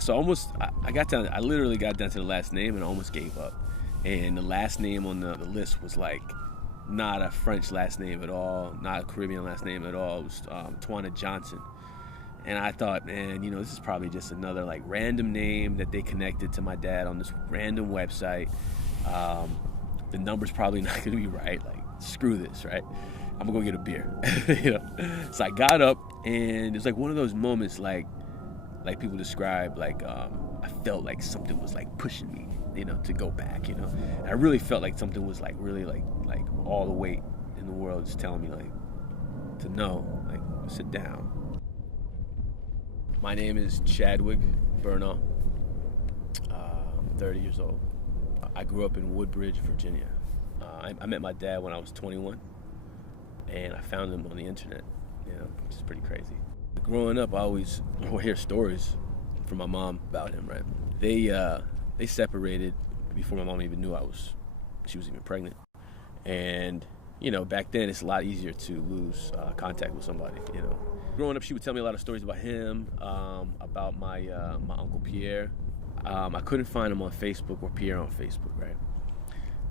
So I literally got down to the last name and I almost gave up. And the last name on the list was like not a French last name at all, not a Caribbean last name at all. It was Twana Johnson. And I thought, man, this is probably just another like random name that they connected to my dad on this random website. The number's probably not going to be right. Like, screw this, right? I'm gonna go get a beer. So I got up, and it was like one of those moments, like people describe, like I felt like something was like pushing me, to go back. And I really felt like something was like really like all the weight in the world is telling me like to know, like sit down. My name is Chadwick Burnaugh. I'm 30 years old. I grew up in Woodbridge, Virginia. I met my dad when I was 21. And I found him on the internet, which is pretty crazy. Growing up, I always hear stories from my mom about him, right? They separated before my mom even knew she was even pregnant. And, back then it's a lot easier to lose contact with somebody, Growing up, she would tell me a lot of stories about him, about my Uncle Pierre. I couldn't find him on Facebook or Pierre on Facebook, right?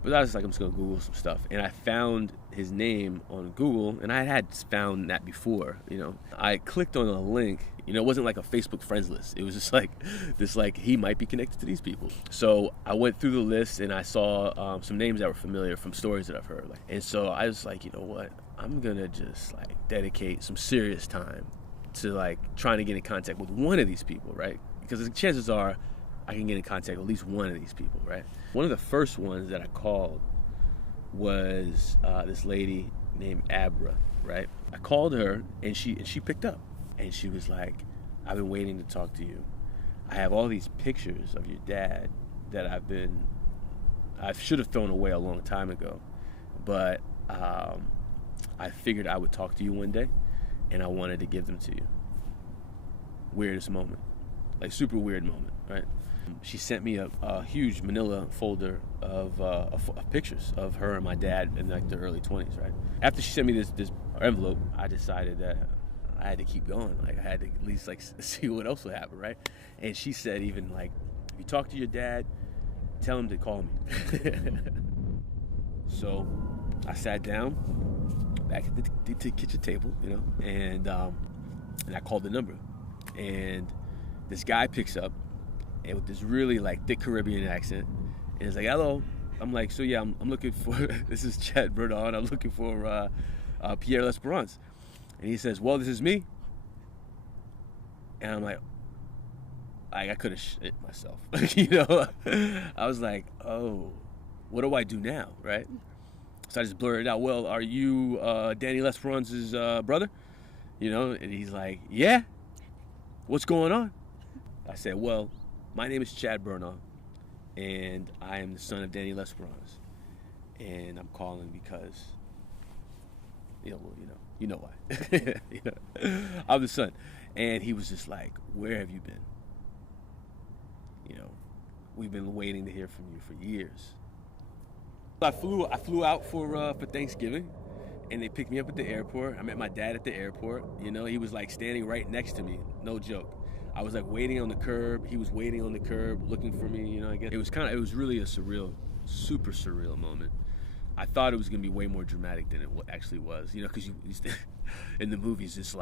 But I was like, I'm just going to Google some stuff. And I found his name on Google, and I had found that before, I clicked on a link, it wasn't like a Facebook friends list. It was just like, he might be connected to these people. So I went through the list, and I saw some names that were familiar from stories that I've heard. And so I was like, you know what? I'm going to just, dedicate some serious time to, trying to get in contact with one of these people, right? Because the chances are, I can get in contact with at least one of these people, right? One of the first ones that I called was this lady named Abra, right? I called her, and she picked up, and she was like, I've been waiting to talk to you. I have all these pictures of your dad that I should have thrown away a long time ago, but I figured I would talk to you one day, and I wanted to give them to you. Weirdest moment, super weird moment, right? She sent me a huge manila folder of pictures of her and my dad in the early 20s, right? After she sent me this envelope, I decided that I had to keep going. I had to at least see what else would happen, right? And she said even if you talk to your dad, tell him to call me. So I sat down back at the kitchen table, and I called the number, and this guy picks up. And with this really thick Caribbean accent, and it's like, hello. I'm like, so yeah, I'm looking for, this is Chad Burnaugh, and I'm looking for Pierre L'Esperance. And he says, well, this is me. And I'm like, I could have shit myself. I was like, oh, what do I do now, right? So I just blurted out, well, are you Danny L'Esperance's brother? And he's like, yeah, what's going on? I said, well, my name is Chad Burnaugh, and I am the son of Danny L'Esperance, and I'm calling because, you know why. I'm the son. And he was just like, where have you been? We've been waiting to hear from you for years. I flew out for Thanksgiving, and they picked me up at the airport. I met my dad at the airport. He was standing right next to me, no joke. I was waiting on the curb. He was waiting on the curb, looking for me. I guess it was really a super surreal moment. I thought it was gonna be way more dramatic than it actually was. Because in the movies, it's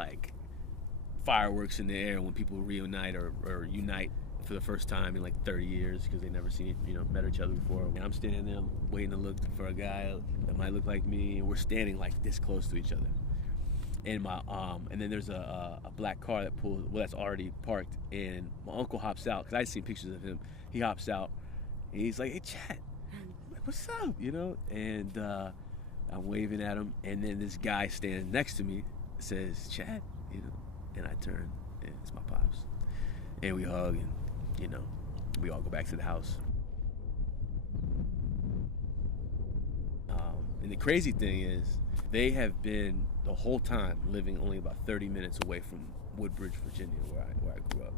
fireworks in the air when people reunite or unite for the first time in 30 years because they never seen met each other before. And I'm standing there waiting to look for a guy that might look like me, and we're standing this close to each other. And and then there's a black car that that's already parked, and my uncle hops out because I'd seen pictures of him. He hops out, and he's like, "Hey, Chad," I'm like, "What's up?" And I'm waving at him, and then this guy standing next to me says, "Chad," and I turn, and it's my pops, and we hug, and we all go back to the house. And the crazy thing is, they have been the whole time living only about 30 minutes away from Woodbridge, Virginia, where I grew up.